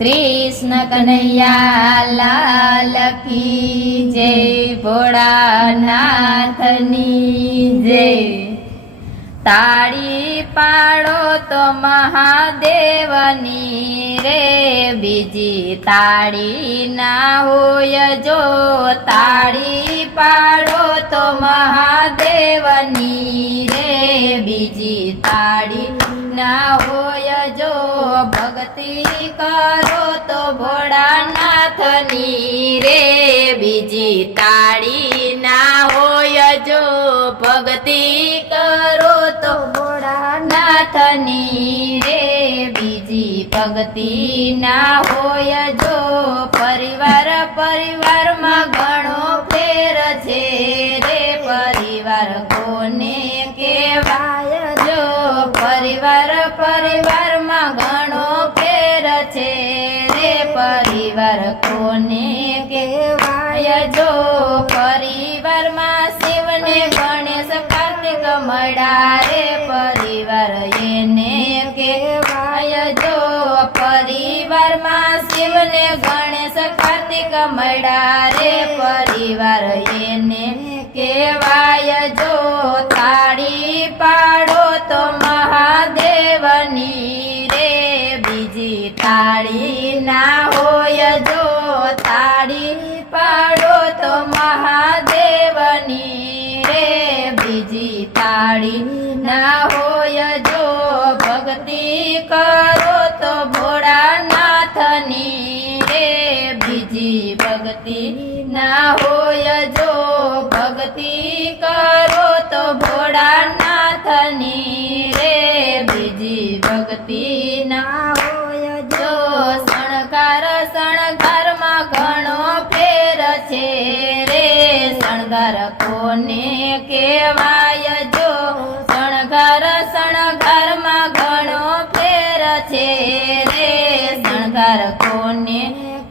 कृष्ण कन्हैया लाल की जय। भोळानाथनी जय। ताड़ी पाड़ो तो महादेवनी रे, बीजी ताड़ी ना होय जो। ताड़ी पाड़ो तो महादेवनी रे, बीजी ताड़ी ना होय जो। भक्ति करो तो भोळानाथनी रे, बीजी ताड़ी ना होय जो। भक्ति करो तो भोळानाथनी रे, बीजी भक्ति ना होय जो। परिवार परिवार में घणो फेर छे रे, परिवार कोने कहेवाय जो। परिवार परिवार में घणो फेर छे रे, परिवार कोने कहेवाय जो। परिवार में शिव ने गणेश कार्तिक मळ्या रे, परिवार एने कहेवाय जो। परिवार में शिव ने गणेश कार्तिक मळ्या रे, परिवार एने कहेवाय जो। ताड़ी पाड़ो तो महादेवनी रे, बीजी ताड़ी ना होय जो। ताड़ी पाड़ो तो महादेवनी रे, बीजी ताड़ी ना होय जो। भक्ति करो तो भोळानाथनी रे, बीजी भक्ति ना होय जो। भक्ति करो तो भोळानाथनी रे, बीजी भक्ति ना होय जो। शणगार शणगार में घणो फेर छे रे, शणगार कोने कहेवाय जो। शणगार शणगार में घणो फेर छे रे, शणगार कोने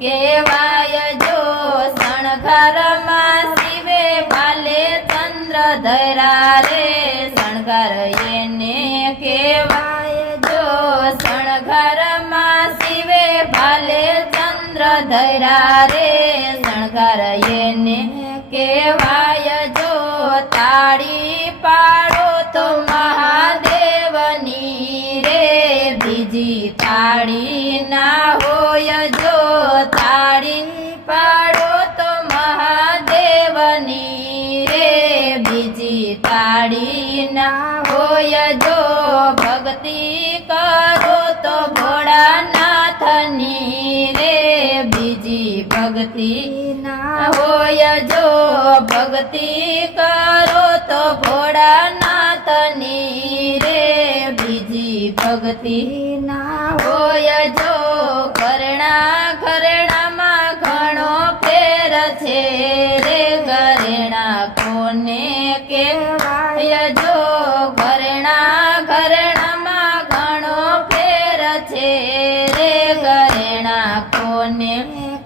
कहेवाय जो। शणगार में शिवे भाले चंद्र धरा रे, शणगार एने कहेवाय जो। शणगार में शिवे भाले चंद्र धरा रे, शणगार एने कहेवाय जो। ताड़ी पाड़ो तो महादेवनी रे, बीजी ताड़ी ना होय जो। ताड़ी पाड़ो तो महादेवनी रे, बीजी ताड़ी ना होय जो। भक्ति करो तो भोळानाथनी रे, बीजी भक्ति ना होय जो। भक्ति करो तो भोळानाथनी रे, बीजी भक्ति ना होय जो। घरेणा घरेणा में घणो फेर छे रे, घरेणा कोने कहेवाय जो। घरेणा घरेणा में घणो फेर छे रे, घरेणा कोने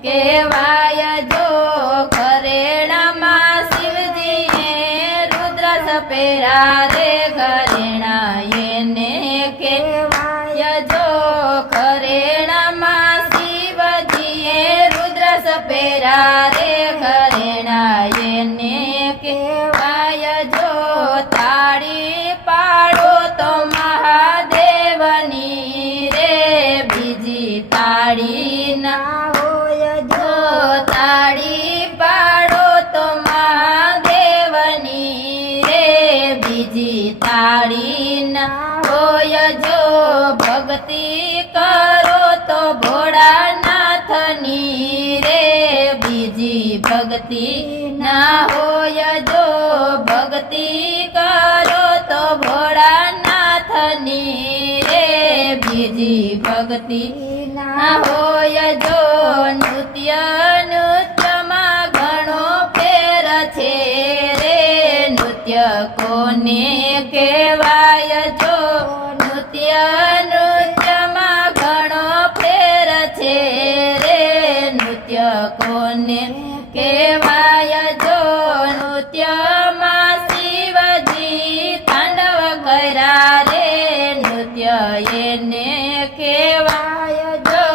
कहेवाय जो। घरेणा में शिवजीए रुद्र सपेरा रे, घरेणा एने कहेवाय जो। घरेणा में शिवजीए रुद्र सपेरा रे, घरेणा एने कहेवाय जो। ताड़ी पाड़ो तो महादेवनी रे, बीजी ताड़ी ना होय जो। ताड़ी पाड़ो तो महादेवनी रे, बीजी ताड़ी ना होय जो। भक्ति करो तो भोळानाथनी रे, बीजी भक्ति ना होय जो। भक्ति करो तो भोळानाथनी रे, बीजी भक्ति ना होय जो। नृत्य नृत्य में घणो फेर छे रे, नृत्य कोने कहेवाय जो। नृत्य नृत्य में घणो फेर छे रे, नृत्य कोने कहेवाय जो। नृत्य में शिवजी तांडव कर्या रे, नृत्य एने कहेवाय जो।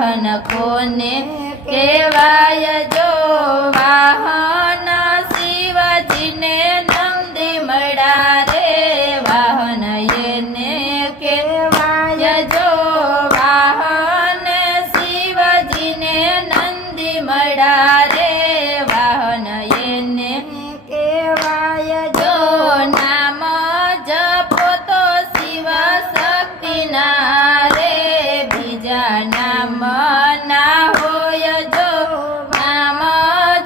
વાહન કોને કેવાય જો વાહન શિવજીને નંદી મળ્યા રે વાહન એને કેવાય જો વાહન શિવજીને નંદી મળ્યા રે વાહન એને કેવાય જો નામ જપો તો શિવ શક્તિના રે બીજા નામ ના હોય જો નામ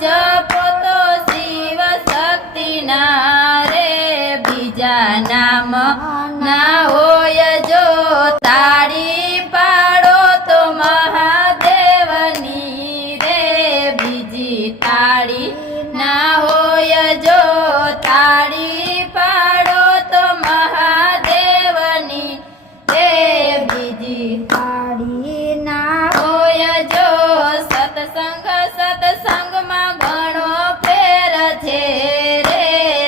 જપો તો શિવ શક્તિના રે બીજા નામ ના હોય જો તાળી પાડો તો મહાદેવની રે બીજી તાળી ના હોય જો તાળી પાડો તો મહાદેવની રે બીજી તાળી ના હોય જો સત્સંગમાં ઘણો ફેર છે રે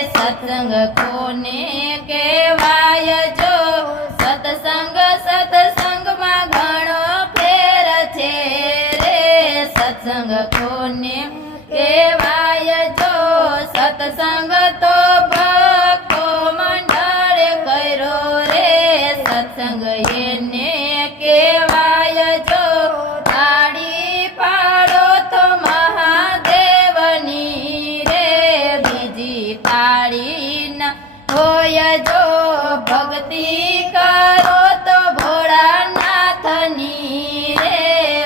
સત્સંગ કોને કહેવાય જો સત્સંગમાં ઘણો ફેર છે રે સત્સંગ કોને કહેવાય જો સત્સંગ તો ભક્તો મંડળે કર્યો રે સત્સંગ એને કહેવાય જો તાળી પાડો તો મહાદેવની રે બીજી તાળી ના હોય જો ભક્તિ કરો તો ભોળાનાથની રે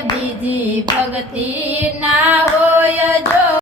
બીજી ભક્તિ ના